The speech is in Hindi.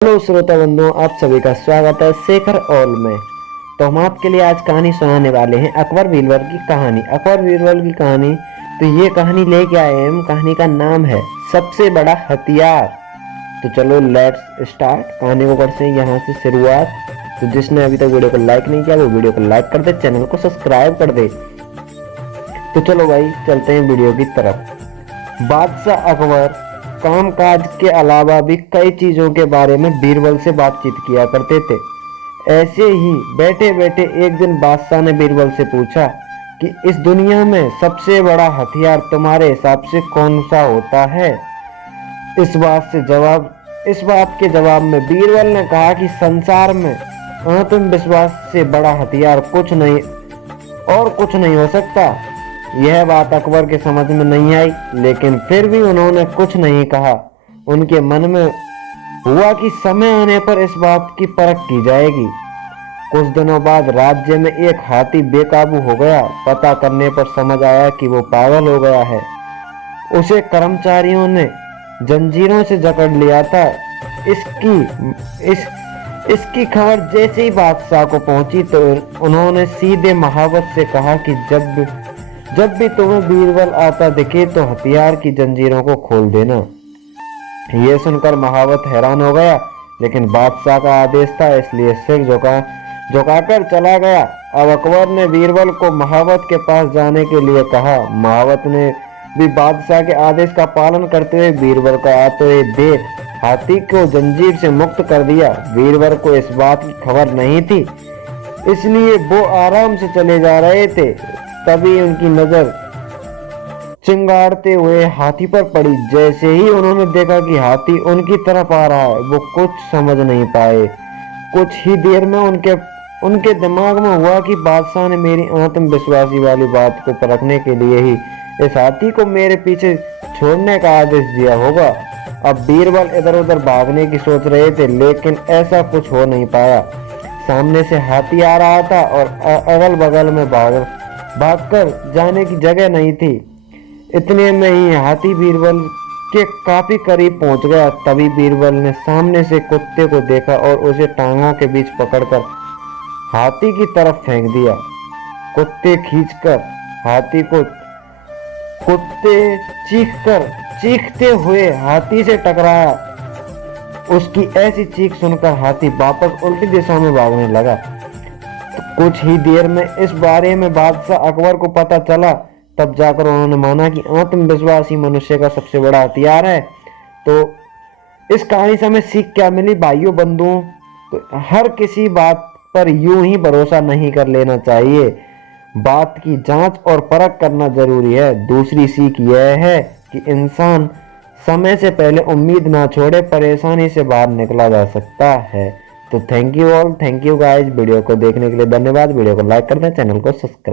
हेलो श्रोता बंधुओं, आप सभी का स्वागत है शेखर ऑल में। तो हम आपके लिए आज कहानी सुनाने वाले हैं अकबर बीरबल की कहानी। अकबर बीरबल की कहानी, तो ये कहानी लेके आए हैं हम। कहानी का नाम है सबसे बड़ा हथियार। तो चलो लेट्स स्टार्ट। कहानी को करते हैं यहाँ से शुरुआत। तो जिसने अभी तक वीडियो को लाइक नहीं किया वो वीडियो को लाइक कर दे, चैनल को सब्सक्राइब कर दे। तो चलो भाई चलते हैं वीडियो की तरफ। बादशाह अकबर कामकाज के अलावा भी कई चीजों के बारे में बीरबल से बातचीत किया करते थे। ऐसे ही बैठे बैठे एक दिन बादशाह ने बीरबल से पूछा कि इस दुनिया में सबसे बड़ा हथियार तुम्हारे हिसाब से कौन सा होता है। इस बात के जवाब में बीरबल ने कहा कि संसार में आत्मविश्वास से बड़ा हथियार कुछ नहीं हो सकता। यह बात अकबर के समझ में नहीं आई, लेकिन फिर भी उन्होंने कुछ नहीं कहा। उनके मन में हुआ कि समय आने पर इस बात की परख की जाएगी। कुछ दिनों बाद राज्य में एक हाथी बेकाबू हो गया। पता करने पर समझ आया कि वो पागल हो गया है। उसे कर्मचारियों ने जंजीरों से जकड़ लिया था। इसकी खबर जैसे ही बादशाह को पहुंची तो उन्होंने सीधे महावत से कहा कि जब भी तुम्हें बीरबल आता दिखे तो हथियार की जंजीरों को खोल देना। यह सुनकर महावत हैरान हो गया, लेकिन बादशाह का आदेश था इसलिए सिर झुकाकर चला गया। अब अकबर ने बीरबल को महावत के पास जाने के लिए कहा। महावत ने भी बादशाह के आदेश का पालन करते हुए बीरबल को आते हुए देख हाथी को जंजीर से मुक्त कर दिया। बीरबल को इस बात की खबर नहीं थी, इसलिए वो आराम से चले जा रहे थे। तभी उनकी नजर चिंगारते हुए हाथी पर पड़ी। जैसे ही उन्होंने देखा कि हाथी उनकी तरफ आ रहा है, वो कुछ समझ नहीं पाए। कुछ ही देर में उनके दिमाग में हुआ कि बादशाह ने मेरी आत्मविश्वासी वाली बात को परखने के लिए ही इस हाथी को मेरे पीछे छोड़ने का आदेश दिया होगा। अब बीरबल इधर उधर भागने की सोच रहे थे, लेकिन ऐसा कुछ हो नहीं पाया। सामने से हाथी आ रहा था और अगल बगल में भागकर जाने की जगह नहीं थी। इतने में ही हाथी बीरबल के काफी करीब पहुंच गया। तभी बीरबल ने सामने से कुत्ते को देखा और उसे टांगों के बीच पकड़कर हाथी की तरफ फेंक दिया। कुत्ते चीखते हुए हाथी से टकराया। उसकी ऐसी चीख सुनकर हाथी वापस उल्टी दिशा में भागने लगा। कुछ ही देर में इस बारे में बादशाह अकबर को पता चला। तब जाकर उन्होंने माना कि आत्मविश्वास ही मनुष्य का सबसे बड़ा हथियार है। तो इस कहानी से हमें सीख क्या मिली भाइयों बंधुओं? तो हर किसी बात पर यूं ही भरोसा नहीं कर लेना चाहिए। बात की जांच और परख करना जरूरी है। दूसरी सीख यह है कि इंसान समय से पहले उम्मीद ना छोड़े, परेशानी से बाहर निकला जा सकता है। तो thank you all, thank you guys. Video को देखने के लिए धन्यवाद। वीडियो को लाइक कर दें, चैनल को सब्सक्राइब